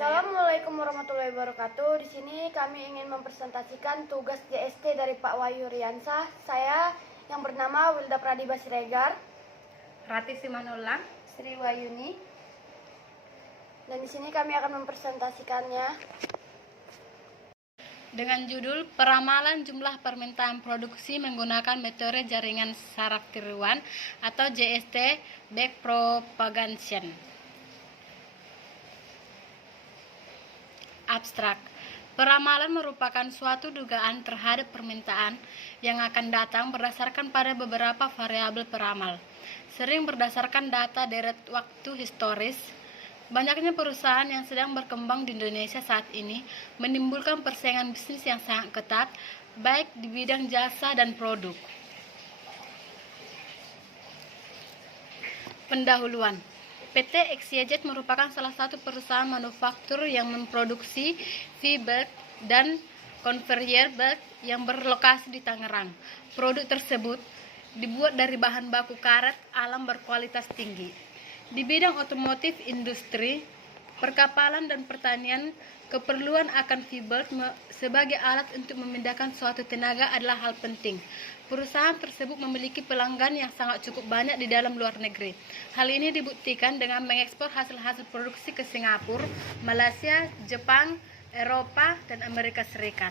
Assalamualaikum warahmatullahi wabarakatuh. Di sini kami ingin mempresentasikan tugas JST dari Pak Wahyu Riansah. Saya yang bernama Wilda Pradiba Siregar, Rati Simanulang, Sri Wayuni. Dan di sini kami akan mempresentasikannya dengan judul Peramalan Jumlah Permintaan Produksi Menggunakan Metode Jaringan Saraf Tiruan atau JST Backpropagation. Abstrak. Peramalan merupakan suatu dugaan terhadap permintaan yang akan datang berdasarkan pada beberapa variabel peramal, sering berdasarkan data deret waktu historis. Banyaknya perusahaan yang sedang berkembang di Indonesia saat ini menimbulkan persaingan bisnis yang sangat ketat, baik di bidang jasa dan produk. Pendahuluan. PT XYZ merupakan salah satu perusahaan manufaktur yang memproduksi V-belt dan conveyor belt yang berlokasi di Tangerang. Produk tersebut dibuat dari bahan baku karet alam berkualitas tinggi. Di bidang otomotif, industri, perkapalan, dan pertanian, keperluan akan V-belt sebagai alat untuk memindahkan suatu tenaga adalah hal penting. Perusahaan tersebut memiliki pelanggan yang sangat cukup banyak di dalam luar negeri. Hal ini dibuktikan dengan mengekspor hasil-hasil produksi ke Singapura, Malaysia, Jepang, Eropa, dan Amerika Serikat.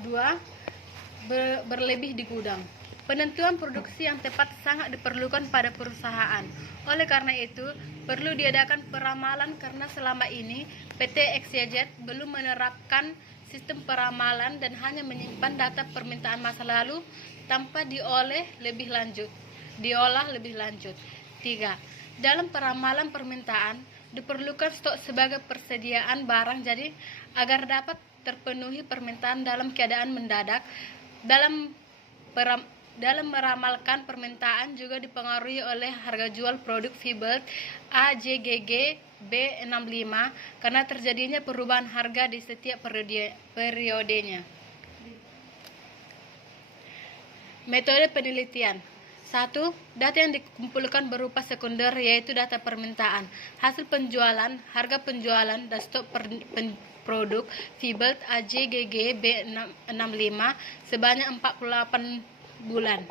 2. Berlebih di gudang. Penentuan produksi yang tepat sangat diperlukan pada perusahaan. Oleh karena itu, perlu diadakan peramalan karena selama ini PT XYZ belum menerapkan sistem peramalan dan hanya menyimpan data permintaan masa lalu tanpa diolah lebih lanjut. 3. Dalam peramalan permintaan diperlukan stok sebagai persediaan barang jadi agar dapat terpenuhi permintaan dalam keadaan mendadak. Dalam meramalkan permintaan juga dipengaruhi oleh harga jual produk V-belt AJGG B65 karena terjadinya perubahan harga di setiap periodenya. Metode penelitian. 1. Data yang dikumpulkan berupa sekunder yaitu data permintaan, hasil penjualan, harga penjualan, dan stok produk V-belt AJGG B65 sebanyak 48 bulan.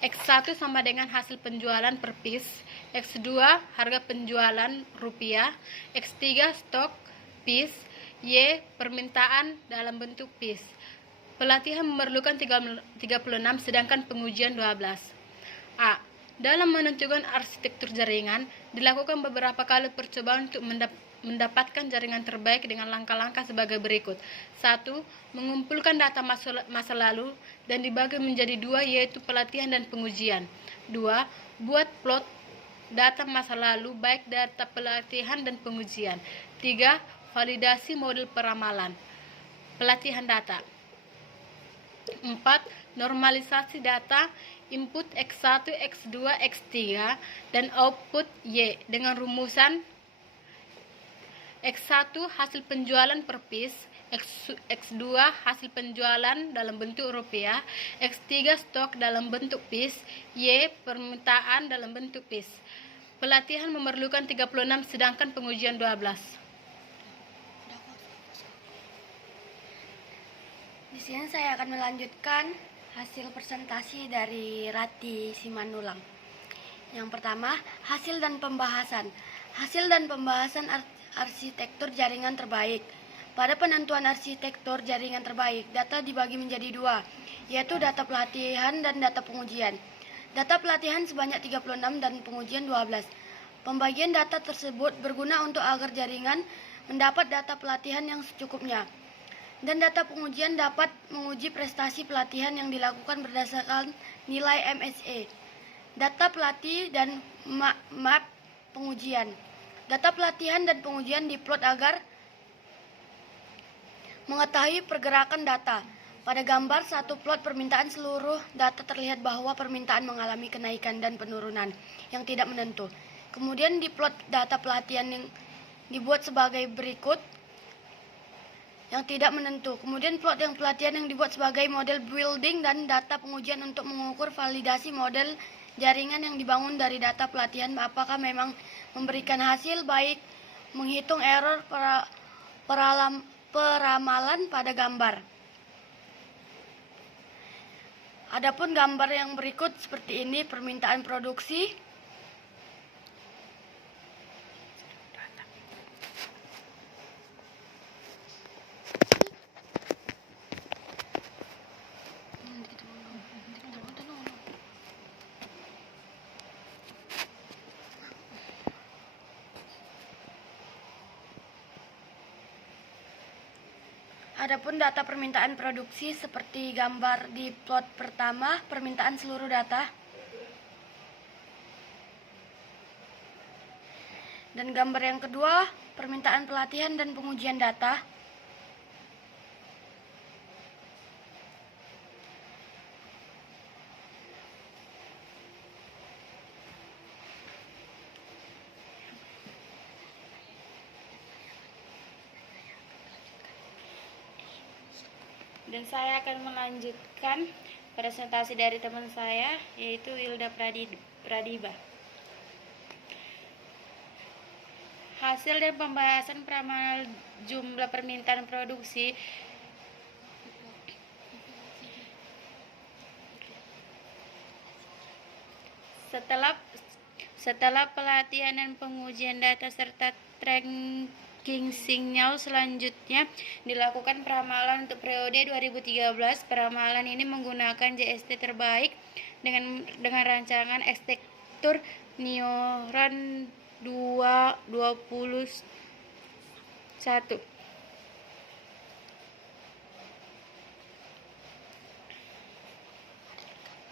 X1 sama dengan hasil penjualan per piece, X2 harga penjualan rupiah, X3 stok piece, Y permintaan dalam bentuk piece. Pelatihan memerlukan 36 sedangkan pengujian 12. A. Dalam menentukan arsitektur jaringan, dilakukan beberapa kali percobaan untuk mendapatkan jaringan terbaik dengan langkah-langkah sebagai berikut. 1. Mengumpulkan data masa lalu dan dibagi menjadi 2 yaitu pelatihan dan pengujian. 2. Buat plot data masa lalu baik data pelatihan dan pengujian. 3. Validasi model peramalan. Pelatihan data. 4. Normalisasi data input X1, X2, X3 dan output Y dengan rumusan X1 hasil penjualan per piece, X2 hasil penjualan dalam bentuk rupiah, X3 stok dalam bentuk piece, Y permintaan dalam bentuk piece. Pelatihan memerlukan 36 sedangkan pengujian 12. Di sini saya akan melanjutkan hasil presentasi dari Rati Simanulang. Yang pertama, hasil dan pembahasan. Hasil dan pembahasan arsitektur jaringan terbaik. Pada penentuan arsitektur jaringan terbaik, data dibagi menjadi 2, yaitu data pelatihan dan data pengujian. Data pelatihan sebanyak 36 dan pengujian 12. Pembagian data tersebut berguna untuk agar jaringan mendapat data pelatihan yang secukupnya. Dan data pengujian dapat menguji prestasi pelatihan yang dilakukan berdasarkan nilai MSE. Data pelatih dan map pengujian. Data pelatihan dan pengujian diplot agar mengetahui pergerakan data. Pada gambar 1 plot permintaan seluruh data terlihat bahwa permintaan mengalami kenaikan dan penurunan yang tidak menentu. Kemudian diplot data pelatihan yang dibuat sebagai berikut yang tidak menentu. Kemudian plot yang pelatihan yang dibuat sebagai model building dan data pengujian untuk mengukur validasi model jaringan yang dibangun dari data pelatihan apakah memang memberikan hasil baik menghitung error peramalan pada gambar. Adapun gambar yang berikut seperti ini permintaan produksi. Adapun data permintaan produksi seperti gambar di plot pertama, permintaan seluruh data. Dan gambar yang kedua, permintaan pelatihan dan pengujian data. Dan saya akan melanjutkan presentasi dari teman saya, yaitu Wilda Pradiba. Hasil dan pembahasan peramalan jumlah permintaan produksi setelah pelatihan dan pengujian data serta tracking sinyal selanjutnya dilakukan peramalan untuk periode 2013. Peramalan ini menggunakan JST terbaik dengan rancangan arsitektur Neuron 221.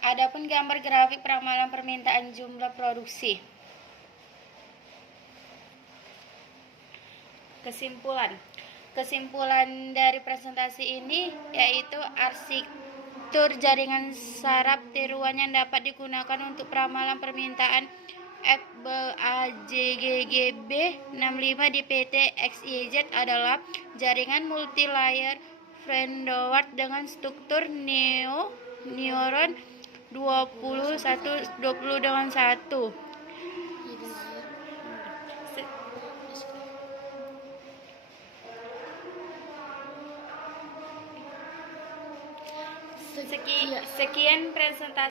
Adapun gambar grafik peramalan permintaan jumlah produksi. Kesimpulan dari presentasi ini yaitu arsitektur jaringan saraf tiruan yang dapat digunakan untuk peramalan permintaan FBAJGGB 65 di PT XYZ adalah jaringan multi-layer Friedwald dengan struktur neuron 20 dengan 1. Sekian presentasi